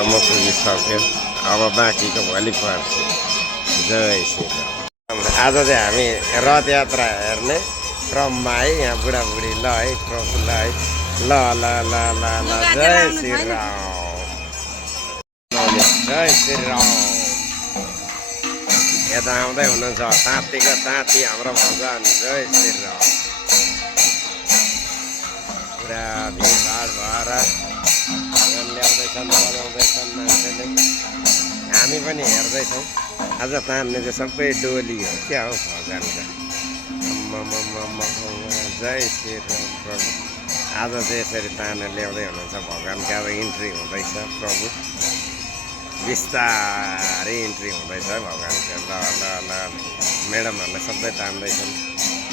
रथसम्म पुगिसक्यो अब बाँकीको भोलि पर्छ जय श्रीराम आज चाहिँ हामी रथ यात्रा हेर्ने क्रममा है यहाँ बुढाबुढी ल है प्रभु ल है ल ल ल ल ल जय श्रीराम जय श्रीराम यता आउँदै हुनुहुन्छ ताँतीको ताँती हाम्रो भगवान जय श्रीराम पुरा भिडभाड भएर ल्याउँदैछन् बजाउँदैछन् मान्छेले हामी पनि हेर्दैछौँ आज तान्ने चाहिँ सबै डोली हो क्या हो भगवान्का जय श्रीराम प्रभु आज चाहिँ यसरी तानेर ल्याउँदै हुनुहुन्छ भगवान्का अब इन्ट्री हुँदैछ प्रभु बिस्तारै इन्ट्री हुँदैछ भगवान्को ल ल ल म्याडमहरूले सबै तान्दैछन्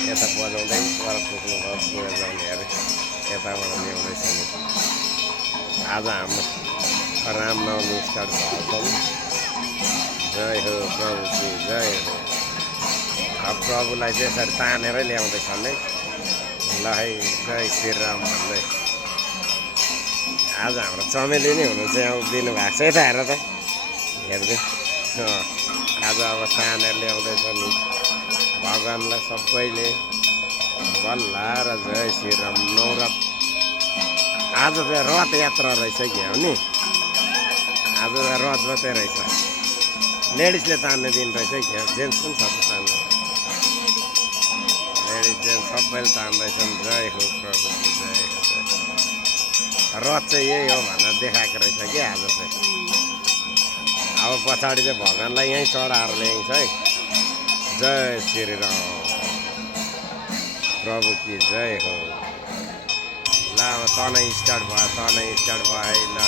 यता बजाउँदै पर पुग्नुभयो पुगेर जाउने अरे यताबाट ल्याउँदैछन् आज हाम्रो रामनवमी स्टार्ट भएको छ जय हो प्रभुजी जय हो अब प्रभुलाई चाहिँ यसरी तानेरै ल्याउँदैछन् है ल है जय श्रीराम भन्दै आज हाम्रो चमेली नै हुनुहुन्छ यहाँ उभिनु भएको छ यता हेर त हेर्दै आज अब तानेर ल्याउँदैछ नि भगवान्लाई सबैले बल्ल र जय श्रीराम नौरथ आज चाहिँ रथ यात्रा रहेछ कि हो नि आज चाहिँ रथ मात्रै रहेछ लेडिजले तान्ने दिन रहेछ कि जेन्ट्स पनि छ त तान्ने लेडिज जेन्ट्स सबैले तान्दैछन् जय हो प्रभु जय हो रथ चाहिँ यही हो भनेर देखाएको रहेछ कि आज चाहिँ अब पछाडि चाहिँ भगवान्लाई यहीँ चढाएर ल्याइन्छ है जय श्रीराम प्रभु कि जय हो ल अब तनै स्टार्ट भयो है ल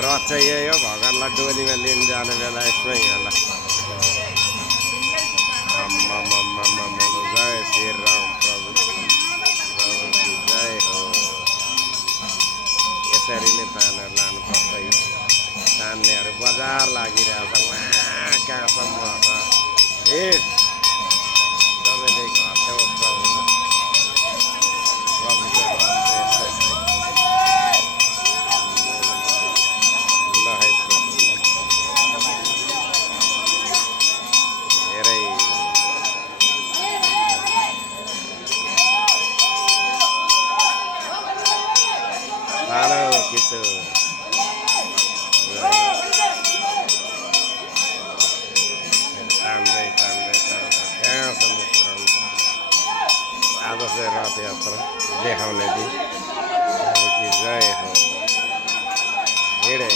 रथ चाहिँ यही हो भगवान्लाई डोलीमा लिन जाने बेला यसमै होला जय श्रीराम प्रभु कि जय हो यसरी नै तानेर लानुपर्छ तान्नेहरू बजार लागिरहेको छ उहाँ कहाँसम्म छ भिड सबैले घर छेउ प्रभुको धेरै टाढो खिच्छु तान्दै कहाँसम्म पुऱ्याउँछ आज चाहिँ रथ यात्रा देखाउने दिन कि जय हो हिँडे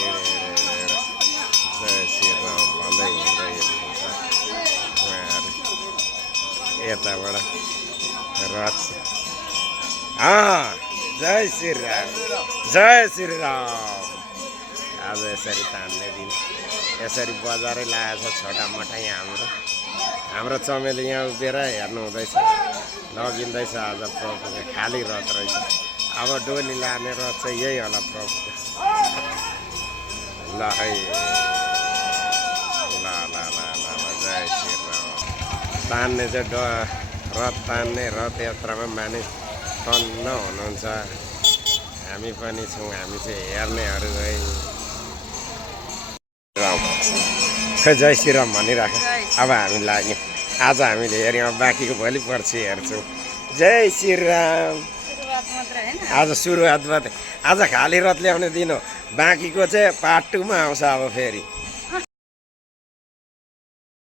जय श्रीराम भन्दै हिँड्दै हुनुहुन्छ उहाँहरू यताबाट रथ जय श्रीराम आज यसरी तान्ने दिन यसरी बजारै लागेको छ छोटा मोटा यहाँ हाम्रो चमेली यहाँ उभिएर हेर्नु हुँदैछ लगिँदैछ आज प्रभुको खाली रथ रहेछ अब डोली लाने रथ चाहिँ यही होला प्रभुको ल है ल जय श्रीराम तान्ने चाहिँ रथ तान्ने रथ यात्रामा मानिस टन्न हुनुहुन्छ हामी पनि छौँ हामी चाहिँ हेर्नेहरू है राम खै जय श्रीराम भनिराख अब हामी लाग्यौँ आज हामीले हेऱ्यौँ बाँकीको भोलि पर्सि हेर्छौँ जय श्रीराम आज सुरुवात मात्रै आज खाली रथ ल्याउने दिन हो बाँकीको चाहिँ पार्ट 2 मा आउँछ अब फेरि